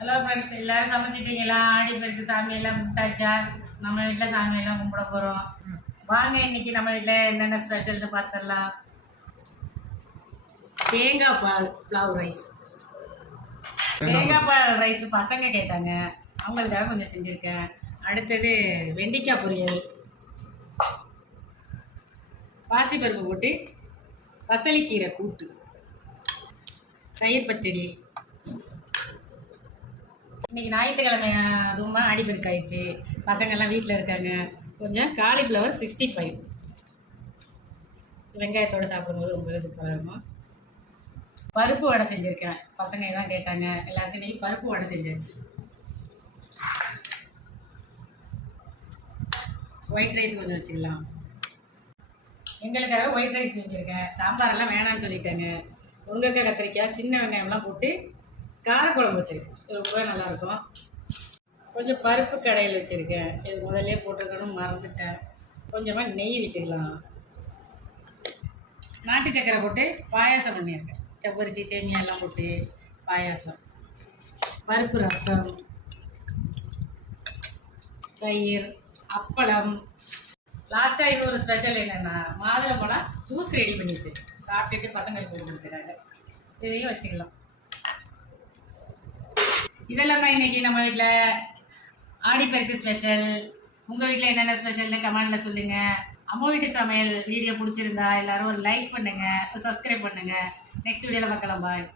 Hello friends, எல்லாரும் சமைச்சிட்டீங்களா? ஆடிப்பெருக்கு சாமியெல்லாம் கும்பிட்டாச்சா? நம்ம வீட்டில் சாமியெல்லாம் கும்பிட போகிறோம். வாங்க, இன்னைக்கு நம்ம வீட்டில் என்னென்ன ஸ்பெஷல்னு பார்த்துடலாம். தேங்காய் பால் புலாவ் ரைஸ். தேங்காய் பால் ரைஸ் பசங்க கேட்டாங்க, அவங்களுக்காக கொஞ்சம் செஞ்சுருக்கேன். அடுத்தது வெண்டைக்காய் பொரியல், பாசிப்பருப்பு போட்டு பசலிக்கீரை கூட்டு, தயிர் பச்சடி. இன்றைக்கி ஞாயிற்றுக்கிழமை, அதுவும் ஆடிப்பெருக்கு ஆயிடுச்சு. பசங்கள்லாம் வீட்டில் இருக்காங்க. கொஞ்சம் காலிஃப்ளவர் 65 வெங்காயத்தோடு சாப்பிடும்போது ரொம்பவே சூப்பராக இருக்கும். பருப்பு வடை செஞ்சுருக்கேன். பசங்க இதான் கேட்டாங்க, எல்லாருக்கும் இன்றைக்கி பருப்பு வடை செஞ்சாச்சு. ஒயிட் ரைஸ் கொஞ்சம் வச்சுக்கலாம். எங்களுக்காக ஒயிட் ரைஸ் செஞ்சுருக்கேன். சாம்பாரெல்லாம் வேணான்னு சொல்லிட்டாங்க. முருங்கைக்காய், கத்திரிக்காய், சின்ன வெங்காயம்லாம் போட்டு காரக்குழம்பு வச்சுருக்கேன். ரொம்பவே நல்லாயிருக்கும். கொஞ்சம் பருப்பு கடையில் வச்சுருக்கேன். இது முதல்ல போட்டிருக்கணும், மறந்துட்டேன். கொஞ்சமாக நெய் விட்டுக்கலாம். நாட்டு சக்கரை போட்டு பாயாசம் பண்ணியிருக்கேன். செவ்வரிசி சேமியா எல்லாம் போட்டு பாயாசம். பருப்பு ரசம், தயிர், அப்பளம். லாஸ்ட்டாக இது ஒரு ஸ்பெஷல் என்னென்னா, மாதுளம்பழம் ஜூஸ் ரெடி பண்ணி வச்சுருக்கேன். சாப்பிட்டுட்டு பசங்களுக்கு கொடுக்குறாங்க. இதையும் வச்சுக்கலாம். இதெல்லாம் தான் இன்றைக்கி நம்ம வீட்டில் ஆடிப்பெருக்கு ஸ்பெஷல். உங்கள் வீட்டில் என்னென்ன ஸ்பெஷல்னு கமெண்டில் சொல்லுங்கள். அம்மா வீட்டு சமையல் வீடியோ பிடிச்சிருந்தா எல்லோரும் ஒரு லைக் பண்ணுங்கள், சப்ஸ்கிரைப் பண்ணுங்கள். நெக்ஸ்ட் வீடியோவில் பார்க்கலாம். பாய்.